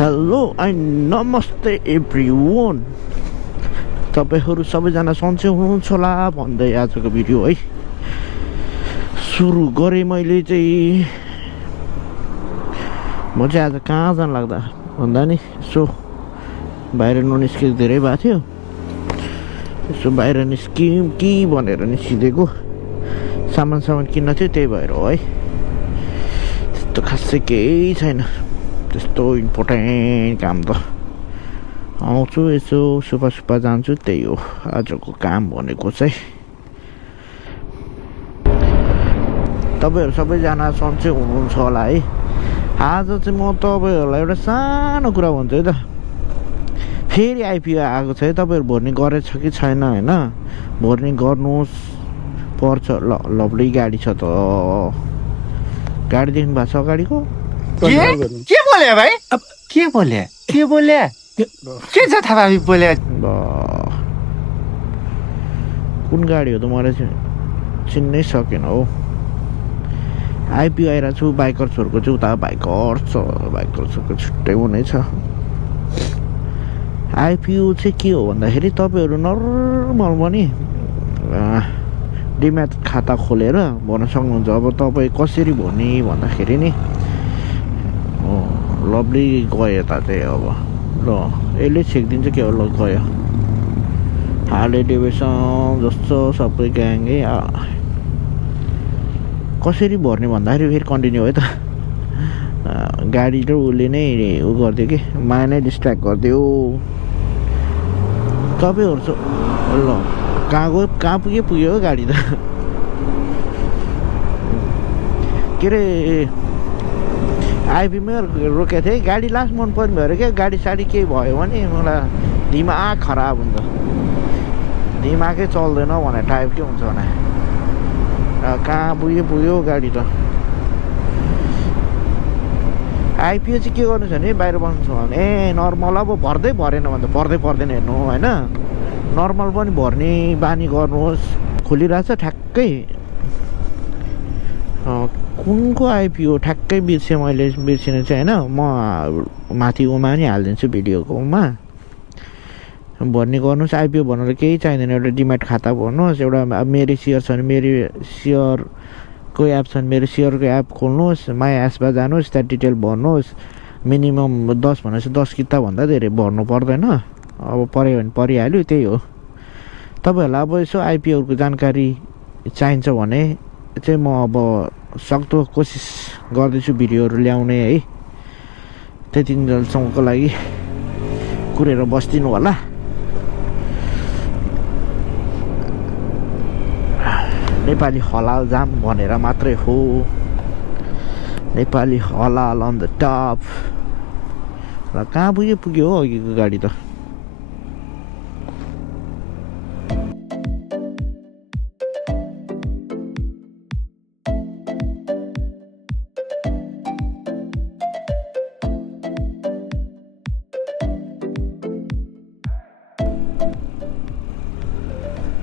Hello and नमस्ते everyone. तपाईहरु सबैजना सन्चै हुनुहुन्छ होला भन्दै आजको भिडियो है सुरु गरे। मैले चाहिँ म चाहिँ आज कहाँ जान लाग्दा भन्दा नि यसो बाहिर ननिस्केको धेरै भएको थियो। यसो बाहिर निस्किम कि भनेर निस्किदिएको, सामान किन्न थियो, त्यही भएर हो है। त्यस्तो खासै केही छैन, त्यस्तो इम्पोर्टेन्ट काम त। आउँछु यसो सुपा जान्छु, त्यही हो आजको काम भनेको चाहिँ। तपाईहरु सबैजना सन्चै हुनुहुन्छ होला है। आज चाहिँ म तपाईहरुलाई एउटा सानो कुरा भन्छु है त। फेरि आइपिओ आएको छ है, तपाईहरु भर्नी गरेछ कि छैन हैन, भर्नी गर्नुहोस् पर्छ। ल लभली गाडी छ त, गाडी देख्नु भएको छ अगाडिको। के बोले भाइ? के बोले के छ थाहा बोले? कुन गाडी हो त मलाई चिन्नै सकेन हो। आइपिओ आइरहेको छु, बाइकर्सहरूको चाहिँ उता बाइकर्सहरूको छुट्टै हुनेछ। आइपिओ चाहिँ के हो भन्दाखेरि तपाईँहरू नर्मल पनि डिम्याट खाता खोलेर भर्न सक्नुहुन्छ। अब तपाईँ कसरी भर्ने भन्दाखेरि नि लभली गयो यता चाहिँ। अब ल यसले छेकिदिन्छ के हो। ल गयो हार्ले डेभिडसन जस्तो सबै ग्याङै। कसरी भर्ने भन्दाखेरि फेरि कन्टिन्यू है त। गाडी र उसले नै उ गरिदियो कि, माया नै डिस्ट्र्याक्ट गरिदियो। तपाईँहरू चाहिँ ल कहाँ पुग्यो गाडी त। के अरे आइपीमै रोकेको थिएँ, गाडी लास्ट मन पर्ने भएर क्या। गाडी साडी केही भयो भने मलाई दिमाग खराब हुन्छ, दिमागै चल्दैन भने टाइप के हुन्छ भने। कहाँ पुग्यो गाडी त। आइपिओ चाहिँ के गर्नु छ भने बाहिर बस्नु छ भने नर्मल अब भर्दै भरेन भने त पर्दैन हेर्नु होइन। नर्मल पनि भर्ने बानी गर्नुहोस्। खोलिरहेछ ठ्याक्कै कुनको आइपिओ ठ्याक्कै बिर्सेँ मैले, बिर्सिनु चाहिँ होइन। म माथि उमा नि हालिदिन्छु भिडियोकोमा। भर्ने गर्नुहोस्। आइपिओ भन्नुलाई केही चाहिँदैन, एउटा डिम्याट खाता भर्नुहोस्। एउटा मेरो सेयर छ भने मेरो सेयरको एप छ भने मेरो सेयरको एप खोल्नुहोस्, माई एप्समा जानुहोस्, त्यहाँ डिटेल भर्नुहोस्। मिनिमम 10 भनेपछि 10 किताभन्दा धेरै भर्नु पर्दैन। अब पऱ्यो भने परिहाल्यो, त्यही हो। तपाईँहरूलाई अब यसो आइपिओहरूको जानकारी चाहिन्छ भने चाहिँ म अब सक्दो कोसिस गर्दैछु भिडियोहरू ल्याउने है। त्यति दिनसम्मको लागि कुरेर बस्दिनु होला। नेपाली हलाल जाम भनेर मात्रै हो, नेपाली हलाल अन द टप। र कहाँ पुग्यो हो अघिको गाडी त।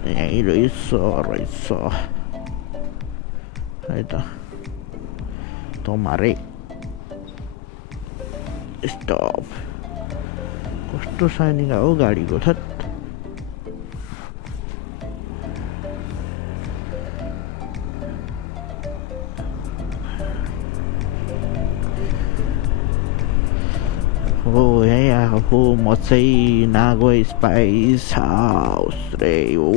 यहीँ रहेछ है त। तमारे स्टप कस्तो साइनिङ हो गाडीको थट। हो यहीँ आएको म चाहिँ नागो स्पाइस हाउस रे हो।